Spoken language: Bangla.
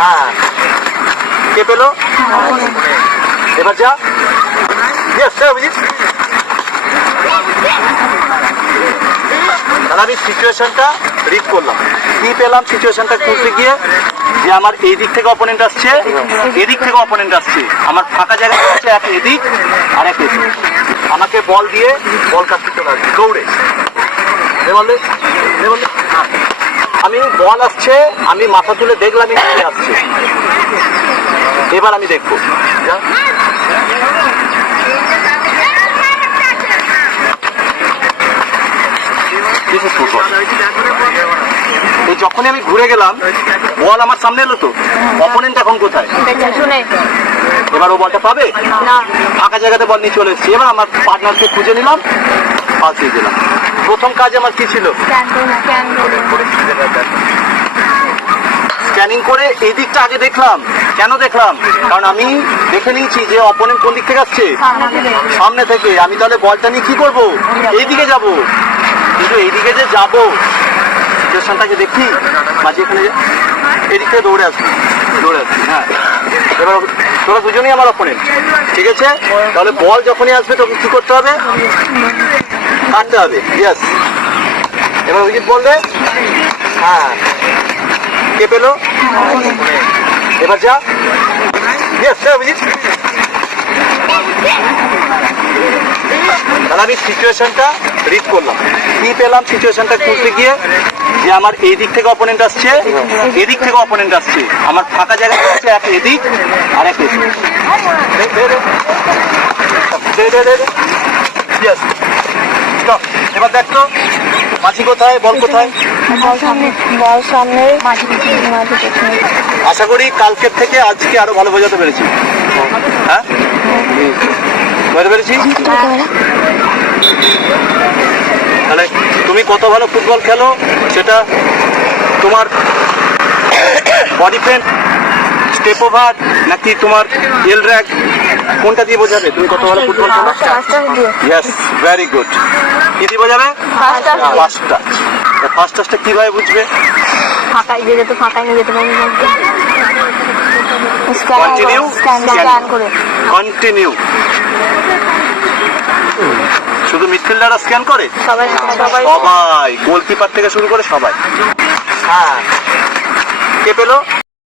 হ্যাঁ, কে পেলো? এবার যা। অভিজিৎ, তাহলে আমি সিচুয়েশনটা রিড করলাম, কি পেলাম সিচুয়েশনটা খুঁজতে গিয়ে, যে আমার এই দিক থেকে অপোনেন্ট আসছে, এদিক থেকে অপোনেন্ট আসছে, আমার ফাঁকা জায়গা হচ্ছে এক এদিক আর এক এদিক, আমাকে বল দিয়ে বল কাটতে চলে আসবে দৌড়ে। আমি বল আসছে, আমি মাথা তুলে দেখলাম এই আসছে, এবার আমি দেখবো। এই যখনই আমি ঘুরে গেলাম, বল আমার সামনে এলো, তো অপোনেন্ট এখন কোথায়? এবার ও বলটা পাবে না, ফাঁকা জায়গাতে বল নিয়ে চলে এসেছি। এবার আমার পার্টনারকে খুঁজে নিলাম, পাস দিয়ে দিলাম। প্রথম কাজ আমার কি ছিল? স্ক্যানিং করে এই দিকটা আগে দেখলাম। কেন দেখলাম? কারণ আমি দেখে নিয়েছি যে অপোনেন্ট কোন দিক থেকে আসছে, সামনে থেকে। আমি তাহলে বলটা নিয়ে কি করবো? এইদিকে যাব। কিন্তু এইদিকে যে যাবো, সিচুয়েশনটাকে দেখি, মাঝে এখানে এদিক থেকে দৌড়ে আসবি। হ্যাঁ, এবার তোরা দুজনেই আমার অপোনেন্ট, ঠিক আছে? তাহলে বল যখনই আসবে তোকে কি করতে হবে? কাটতে হবে। ইয়েস, এবার অভিজিৎ বলবে হ্যাঁ, কে পেলো? এবার যা। ইয়েস অভিজিৎ, তাহলে আমি সিচুয়েশনটা রিড করলাম, কি পেলাম সিচুয়েশনটা খুঁজতে গিয়ে, যে আমার এই দিক থেকে অপোনেন্ট আসছে, এদিক থেকে অপোনেন্ট আসছে, আমার ফাঁকা জায়গা হচ্ছে এক এদিক আর এক এদিক। এবার দেখতো মাঝি কোথায়, বল কোথায়? বল সামনে। আশা করি কালকের থেকে আজকে আরো ভালো বোঝাতে পেরেছি। হ্যাঁ, বুঝতে পেরেছি। তাহলে তুমি কত ভালো ফুটবল খেলো সেটা তোমার বডি পেন, স্টেপ ওভার, নাকি তোমার এল র্যাক, কোনটা দিয়ে বোঝাবে তুমি কত ভালো ফুটবল খেলো? Yes, very good. কি দিয়ে বোঝাবে? First touch. ফার্স্ট টাচটা কিভাবে বুঝবে? ফাঁকাই যেতে, ফাঁকাই নিয়ে যেতে পারবে। Continue, continue. শুধু মিডফিল্ডাররা স্ক্যান করে? সবাই, গোলকিপার থেকে শুরু করে সবাই। হ্যাঁ, কে পেলো?